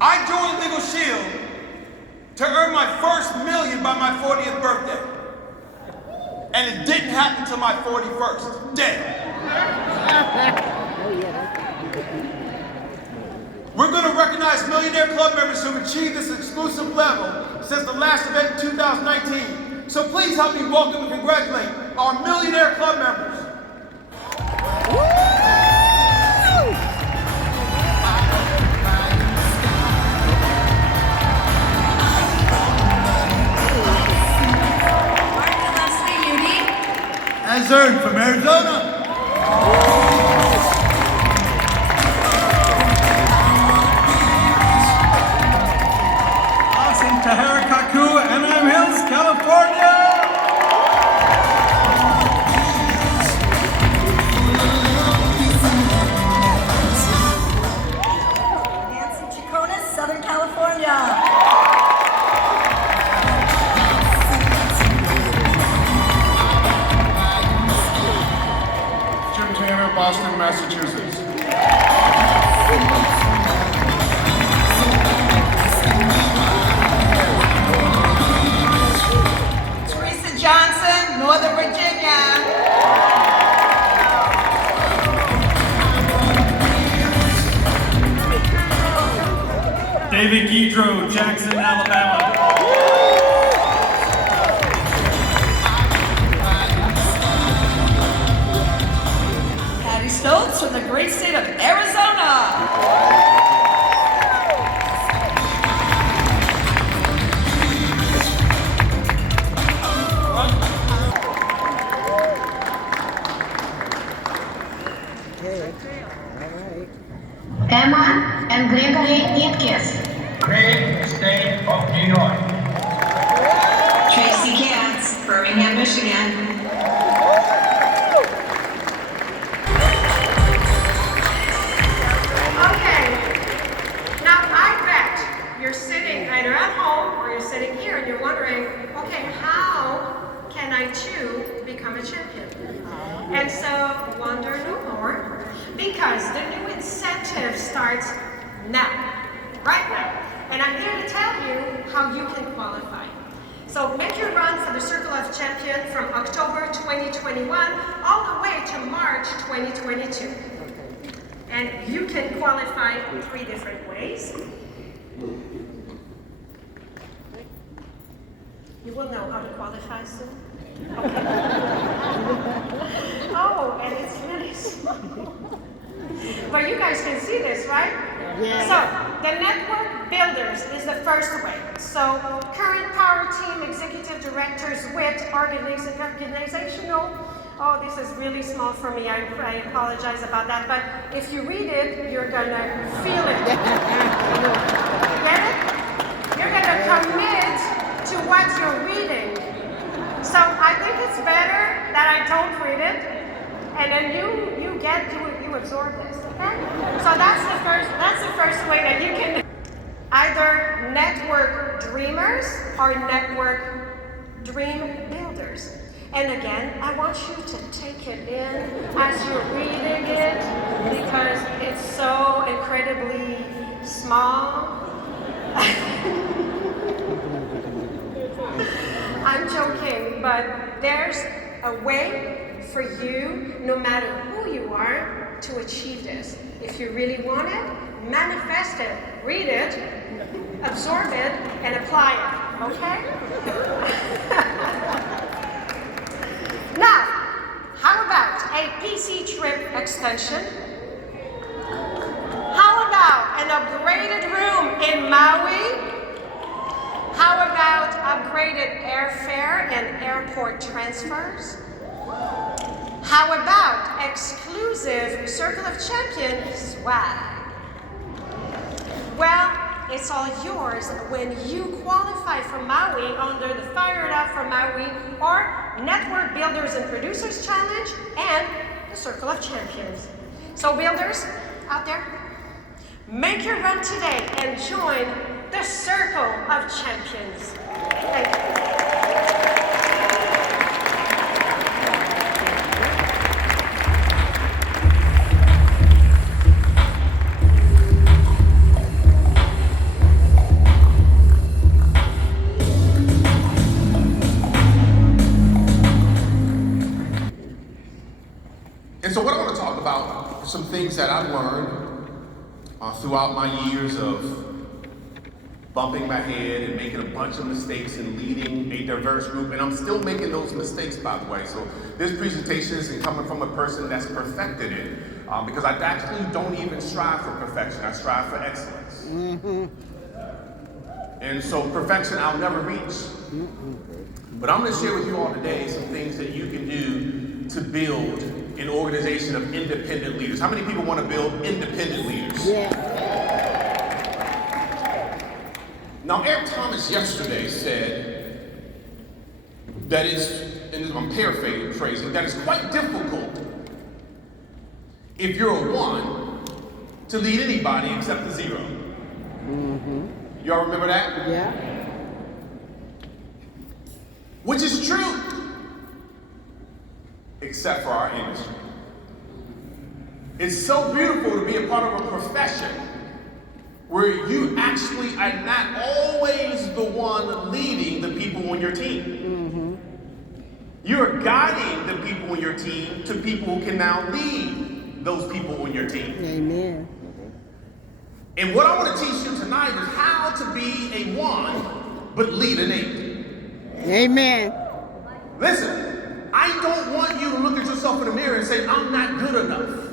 I joined Legal Shield to earn my first million by my 40th birthday. And it didn't happen till my 41st. Dead. We're going to recognize Millionaire Club members who've achieved this exclusive level since the last event in 2019. So please help me welcome and congratulate our Millionaire Club members. As earned from Arizona. Awesome Tahara Kaku, M&M Hills, California. Nancy Chiconas, Southern California. Boston, Massachusetts. Teresa Johnson, Northern Virginia. David Guidro, Jackson, Alabama. Stoltz from the great state of Arizona. Emma and Gregory Itkes. Great state of New York. Tracy Katz, Birmingham, Michigan. You're sitting either at home or you're sitting here and you're wondering, okay, how can I too become a champion? And so wonder no more, because the new incentive starts now, right now. And I'm here to tell you how you can qualify. So make your run for the Circle of Champion from October 2021 all the way to March 2022. And you can qualify in 3 different ways. You will know how to qualify soon. Okay. Oh, and it's really small. But you guys can see this, right? Yeah. So, the network builders is the first way. So, current power team executive directors with organizational. Oh, this is really small for me. I apologize about that. But if you read it, you're gonna feel it. Get it? You're gonna commit to what you're reading. So I think it's better that I don't read it, and then you absorb this, okay? So that's the first way that you can either network dreamers or network dream builders. And again, I want you to take it in as you're reading it, because it's so incredibly small. I'm joking, but there's a way for you, no matter who you are, to achieve this. If you really want it, manifest it, read it, absorb it, and apply it, okay? Now, how about a PC trip extension? How about an upgraded room in Maui? How about upgraded airfare and airport transfers? How about exclusive Circle of Champions swag? Well, it's all yours when you qualify for Maui under the Fire It Up for Maui or Network Builders and Producers Challenge and the Circle of Champions. So builders out there, make your run today and join the Circle of Champions. Thank you. that I've learned throughout my years of bumping my head and making a bunch of mistakes and leading a diverse group, and I'm still making those mistakes, by the way. So this presentation isn't coming from a person that's perfected it, because I actually don't even strive for perfection. I strive for excellence. And so perfection I'll never reach. But I'm going to share with you all today some things that you can do to build an organization of independent leaders. How many people want to build independent leaders? Yeah. Now, Eric Thomas yesterday said that and I'm paraphrasing, that it's quite difficult if you're a 1 to lead anybody except a 0. Y'all remember that? Yeah. Which is true, except for our industry. It's so beautiful to be a part of a profession where you actually are not always the one leading the people on your team. You're guiding the people on your team to people who can now lead those people on your team. Amen. And what I want to teach you tonight is how to be a 1 but lead an 8. Amen. Listen, I don't want you to look at yourself in the mirror and say, I'm not good enough.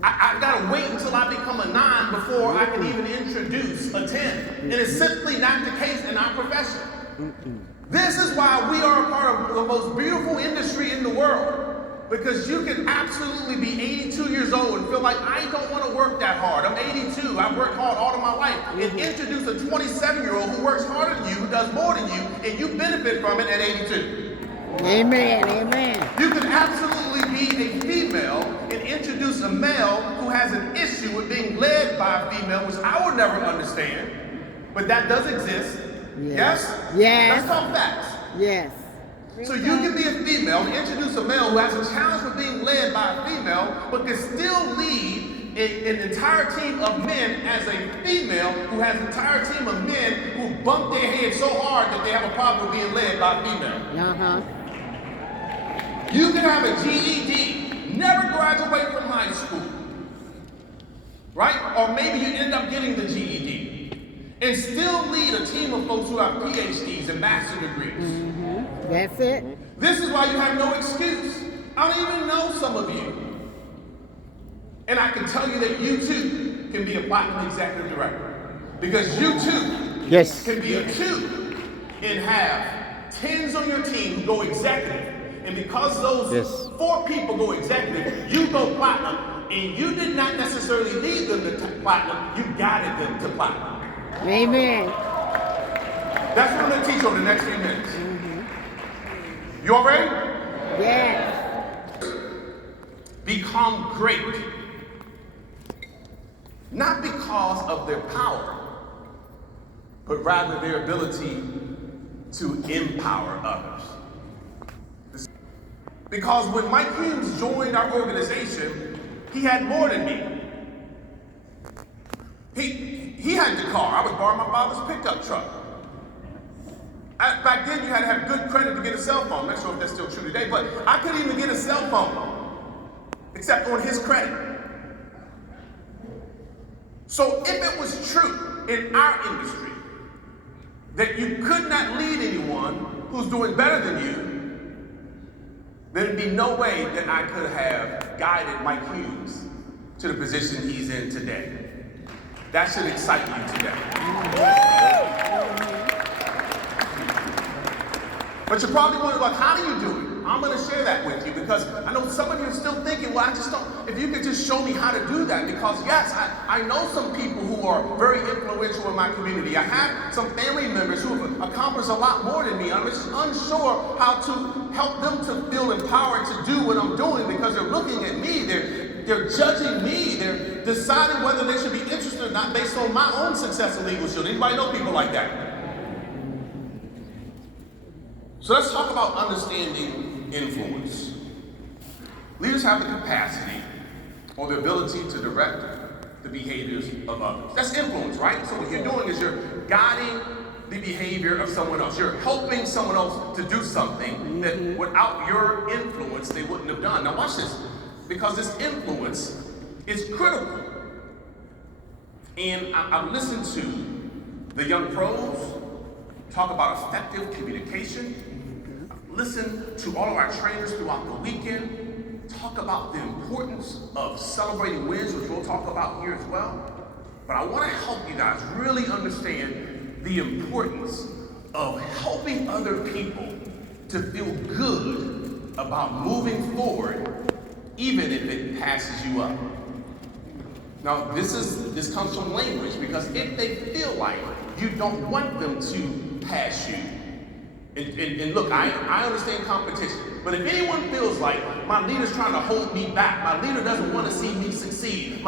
I've got to wait until I become a 9 before I can even introduce a 10. And it's simply not the case in our profession. This is why we are a part of the most beautiful industry in the world. Because you can absolutely be 82 years old and feel like, I don't want to work that hard. I'm 82. I've worked hard all of my life. And introduce a 27-year-old who works harder than you, who does more than you, and you benefit from it at 82. Amen. Amen. You can absolutely be a female and introduce a male who has an issue with being led by a female, which I would never understand. But that does exist. Yes? Yes. Let's talk facts. Yes. So you can be a female and introduce a male who has a challenge with being led by a female, but can still lead an entire team of men as a female who has an entire team of men who bump their head so hard that they have a problem with being led by a female. You can have a GED, never graduate from high school, right? Or maybe you end up getting the GED and still lead a team of folks who have PhDs and master's degrees. That's it. This is why you have no excuse. I don't even know some of you. And I can tell you that you too can be a platinum executive director. Because you too can be a 2 and have 10s on your team who go executive. And because those 4 people go executive, you go platinum. And you did not necessarily lead them to platinum, you guided them to platinum. Amen. That's what I'm going to teach over the next few minutes. You all ready? Yes. Become great. Not because of their power, but rather their ability to empower others. Because when Mike Humes joined our organization, he had more than me. He had the car. I was borrowing my father's pickup truck. Back then, you had to have good credit to get a cell phone. I'm not sure if that's still true today, but I couldn't even get a cell phone except on his credit. So if it was true in our industry that you could not lead anyone who's doing better than you, there'd be no way that I could have guided Mike Hughes to the position he's in today. That should excite you today. But you're probably wondering, like, how do you do it? I'm going to share that with you because I know some of you are still thinking, well, I just don't, if you could just show me how to do that. Because yes, I know some people who are very influential in my community. I have some family members who have accomplished a lot more than me. I'm just unsure how to help them to feel empowered to do what I'm doing because they're looking at me, they're judging me, they're deciding whether they should be interested or not based on my own success in leadership. Anybody know people like that? So let's talk about understanding influence. Leaders have the capacity or the ability to direct the behaviors of others. That's influence, right? So what you're doing is you're guiding the behavior of someone else. You're helping someone else to do something that without your influence they wouldn't have done. Now watch this, because this influence It's critical. And I've listened to the young pros talk about effective communication. I've listened to all of our trainers throughout the weekend talk about the importance of celebrating wins, which we'll talk about here as well. But I want to help you guys really understand the importance of helping other people to feel good about moving forward, even if it passes you up. Now, this comes from language, because if they feel like you don't want them to pass you, and look, I understand competition, but if anyone feels like my leader's trying to hold me back, my leader doesn't want to see me succeed,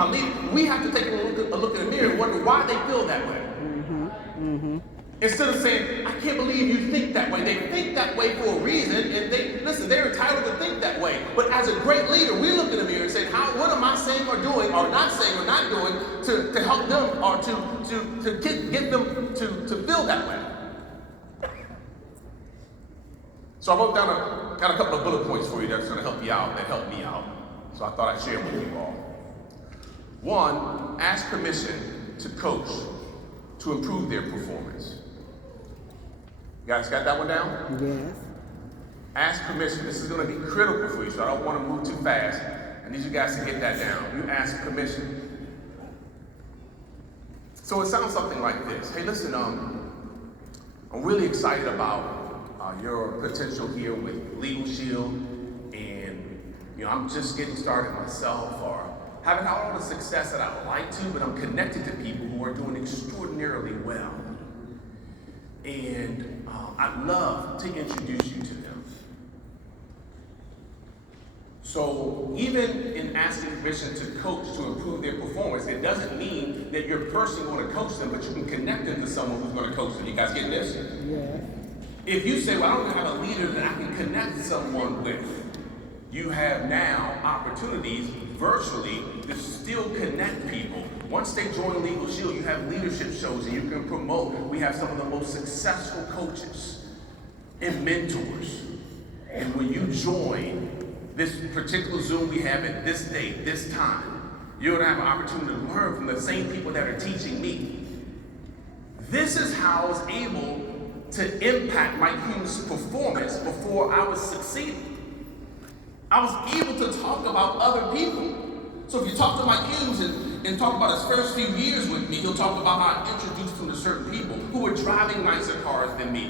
we have to take a look in the mirror and wonder why they feel that way. Instead of saying, I can't believe you think that way. They think that way for a reason, and they're entitled to think that way. But as a great leader, we look in the mirror and say, what am I saying or doing, or not saying or not doing to help them, or to get them to feel that way? So I wrote down got a couple of bullet points for you that's going to help you out, that helped me out. So I thought I'd share with you all. One, ask permission to coach to improve their performance. You guys got that one down? Yes. Ask permission. This is going to be critical for you, so I don't want to move too fast. I need you guys to get that down. You ask permission. So it sounds something like this. Hey, listen, I'm really excited about your potential here with Legal Shield, and I'm just getting started myself, or haven't had all the success that I would like to, but I'm connected to people who are doing extraordinarily well. And I'd love to introduce you to them. So even in asking permission to coach to improve their performance, it doesn't mean that you're personally going to coach them, but you can connect them to someone who's going to coach them. You guys getting this? Yes. If you say, well, I don't have a leader that I can connect someone with, you have now opportunities virtually to still connect people. Once they join Legal Shield, you have leadership shows and you can promote. We have some of the most successful coaches and mentors. And when you join this particular Zoom we have at this date, this time, you're gonna have an opportunity to learn from the same people that are teaching me. This is how I was able to impact Mike Hume's performance before I was succeeding. I was able to talk about other people. So if you talk to Mike Humes and talk about his first few years with me, he'll talk about how I introduced him to certain people who were driving nicer cars than me,